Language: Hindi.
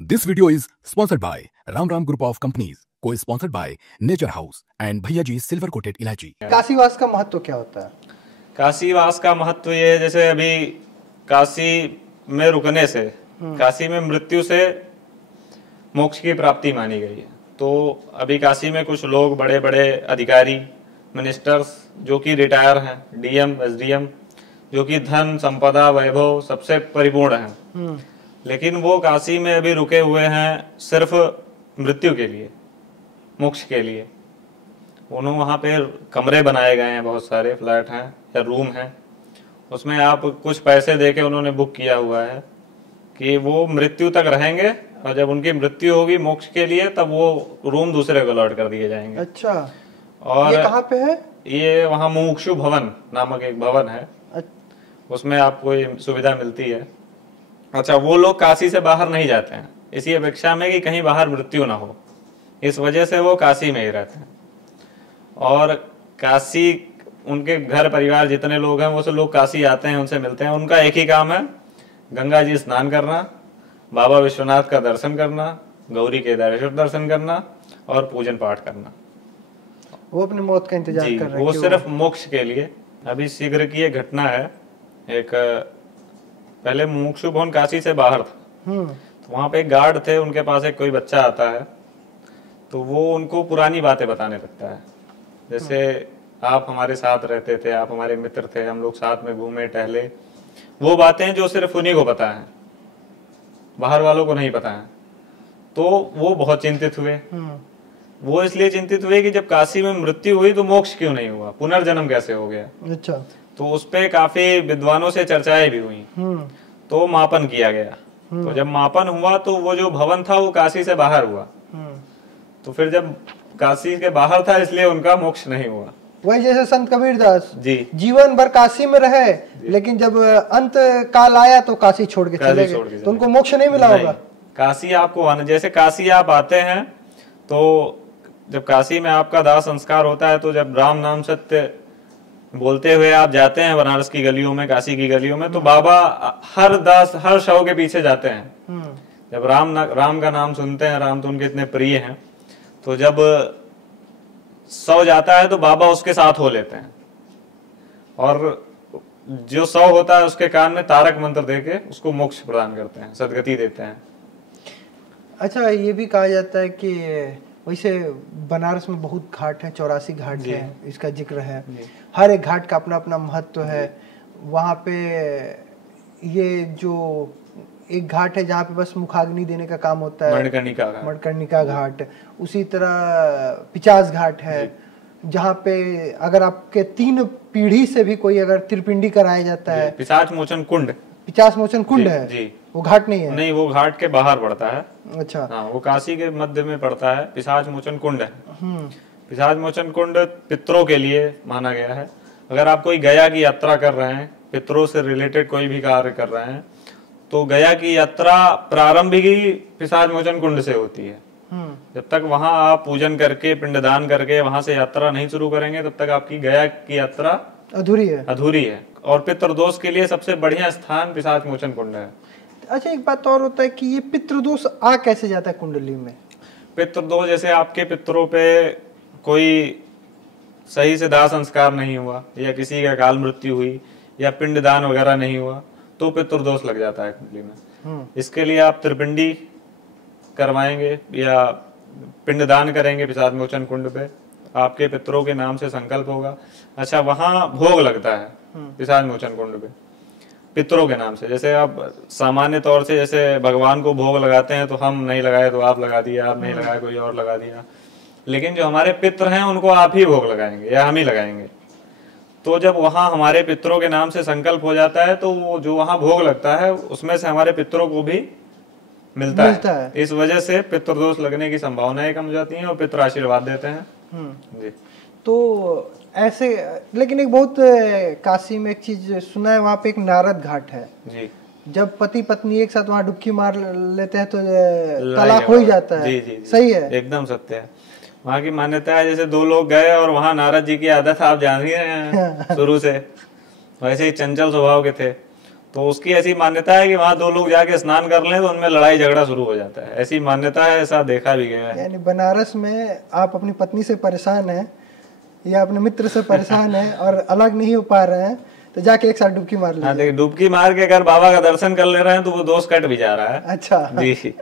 This video is sponsored by Ram Group of Companies, co-sponsored by Nature House and भैया जी सिल्वर कोटेड इलायची। काशीवास का महत्व क्या होता है? काशीवास का महत्व ये है, जैसे अभी काशी में रुकने से, काशी में मृत्यु से मोक्ष की प्राप्ति मानी गई है। तो अभी काशी में कुछ लोग बड़े बड़े अधिकारी, मिनिस्टर्स जो कि रिटायर हैं, डीएम, एसडीएम, जो कि धन संपदा वैभव सबसे परिपूर्ण हैं, लेकिन वो काशी में अभी रुके हुए हैं सिर्फ मृत्यु के लिए, मोक्ष के लिए। उन्होंने वहाँ पे कमरे बनाए गए हैं, बहुत सारे फ्लैट हैं या रूम हैं, उसमें आप कुछ पैसे देके उन्होंने बुक किया हुआ है कि वो मृत्यु तक रहेंगे और जब उनकी मृत्यु होगी मोक्ष के लिए तब वो रूम दूसरे को अलॉट कर दिए जाएंगे। अच्छा, और ये कहाँ पे है? ये वहाँ मुमुक्षु भवन नामक एक भवन है, उसमें आपको ये सुविधा मिलती है। अच्छा, वो लोग काशी से बाहर नहीं जाते हैं इसी अपेक्षा में कि कहीं बाहर मृत्यु ना हो, इस वजह से वो काशी में ही रहते हैं। और काशी, उनके घर परिवार जितने लोग हैं वो सब लोग काशी आते हैं, उनसे मिलते हैं। उनका एक ही काम है, गंगा जी स्नान करना, बाबा विश्वनाथ का दर्शन करना, गौरी केदारेश्वर दर्शन करना और पूजन पाठ करना। वो अपनी मौत का इंतजार कर रहे हैं, वो सिर्फ मोक्ष के लिए। अभी शीघ्र की एक घटना है, एक पहले मुमुक्षु भवन काशी से बाहर था, तो वहां पे एक गार्ड थे, उनके पास एक कोई बच्चा आता है तो वो उनको पुरानी बातें बताने लगता है। जैसे आप हमारे साथ रहते थे, आप हमारे मित्र थे, हम लोग साथ में घूमे टहले, वो बातें जो सिर्फ उन्हीं को पता है, बाहर वालों को नहीं पता है। तो वो बहुत चिंतित हुए। वो इसलिए चिंतित हुए कि जब काशी में मृत्यु हुई तो मोक्ष क्यों नहीं हुआ, पुनर्जन्म कैसे हो गया। अच्छा, तो उस पे काफी विद्वानों से चर्चाएं भी हुई, तो मापन किया गया। तो जब मापन हुआ तो वो जो भवन था वो काशी से बाहर हुआ। तो फिर जब काशी के बाहर था इसलिए उनका मोक्ष नहीं हुआ। वही जैसे संत कबीरदास जी जीवन भर काशी में रहे, लेकिन जब अंत काल आया तो काशी छोड़ के चले गए, तो उनको मोक्ष नहीं मिला होगा। काशी आपको आना, जैसे काशी आप आते हैं तो जब काशी में आपका दाह संस्कार होता है तो जब राम नाम सत्य बोलते हुए आप जाते हैं बनारस की गलियों में, काशी की गलियों में, तो बाबा हर शव के पीछे जाते हैं। जब राम का नाम सुनते हैं, राम तो उनके इतने प्रिय हैं, तो जब शव जाता है तो बाबा उसके साथ हो लेते हैं और जो शव होता है उसके कान में तारक मंत्र देके उसको मोक्ष प्रदान करते हैं, सदगति देते हैं। अच्छा, ये भी कहा जाता है कि वैसे बनारस में बहुत घाट है, 84 घाट है, इसका जिक्र है। हर एक घाट का अपना अपना महत्व है। वहाँ पे ये जो एक घाट है जहाँ पे बस मुखाग्नि देने का काम होता है, मणिकर्णिका घाट। उसी तरह 50 घाट है जहाँ पे अगर आपके 3 पीढ़ी से भी कोई अगर त्रिपिंडी कराया जाता है। पिशाच मोचन कुंड, पिशाच मोचन कुंड है जी। वो घाट नहीं है? नहीं, वो घाट के बाहर पड़ता है। अच्छा, हाँ, वो काशी के मध्य में पड़ता है। पिशाच मोचन कुंड है। पिशाच मोचन कुंड पितरों के लिए माना गया है। अगर आप कोई गया की यात्रा कर रहे हैं, पितरों से रिलेटेड कोई भी कार्य कर रहे हैं, तो गया की यात्रा प्रारंभ ही पिशाच मोचन कुंड से होती है। जब तक वहां आप पूजन करके, पिंडदान करके वहां से यात्रा नहीं शुरू करेंगे तब तक आपकी गया की यात्रा अधूरी है। और पितृदोष के लिए सबसे बढ़िया स्थान पिशाच मोचन कुंड है। अच्छा, एक बात और होता है कि ये पितृदोष आ कैसे जाता है कुंडली में? पितृदोष, जैसे आपके पितरों पे कोई सही से दाह संस्कार नहीं हुआ या किसी का काल मृत्यु हुई या पिंडदान वगैरह नहीं हुआ तो पितृदोष लग जाता है कुंडली में। इसके लिए आप त्रिपिंडी करवाएंगे या पिंडदान करेंगे पिशाच मोचन कुंड पे, आपके पितरों के नाम से संकल्प होगा। अच्छा, वहां भोग लगता है पिशाच मोचन कुंड पे पितरों के नाम से। जैसे आप सामान्य तौर से जैसे भगवान को भोग लगाते हैं तो हम नहीं लगाए तो आप लगा दिया, आप नहीं लगाए कोई और लगा दिया, लेकिन जो हमारे पितर हैं उनको आप ही भोग लगाएंगे या हम ही लगाएंगे। तो जब वहां हमारे पितरों के नाम से संकल्प हो जाता है तो वो जो वहां भोग लगता है उसमें से हमारे पितरों को भी मिलता है। इस वजह से पितृदोष लगने की संभावनाएं कम हो जाती हैं और पितर आशीर्वाद देते हैं जी। तो ऐसे, लेकिन एक बहुत काशी में एक चीज सुना है, वहाँ पे एक नारद घाट है जी। जब पति पत्नी एक साथ वहाँ डुबकी मार लेते हैं तो तलाक हो ही जाता है। जी। सही है, एकदम सत्य है। वहाँ की मान्यता है, जैसे 2 लोग गए और वहाँ नारद जी की आदत आप जान ही रहे हैं शुरू से, वैसे ही चंचल स्वभाव के थे। तो उसकी ऐसी मान्यता है कि वहां दो लोग जाके स्नान कर लें तो उनमें लड़ाई झगड़ा शुरू हो जाता है। ऐसी मान्यता है, ऐसा देखा भी गया है। यानी बनारस में आप अपनी पत्नी से परेशान हैं या अपने मित्र से परेशान हैं और अलग नहीं हो पा रहे हैं, तो जाके एक साथ डुबकी मार लीजिए। हाँ, देखिए डुबकी मार के अगर बाबा का दर्शन कर ले रहे हैं तो वो दोष कट भी जा रहा है। अच्छा जी।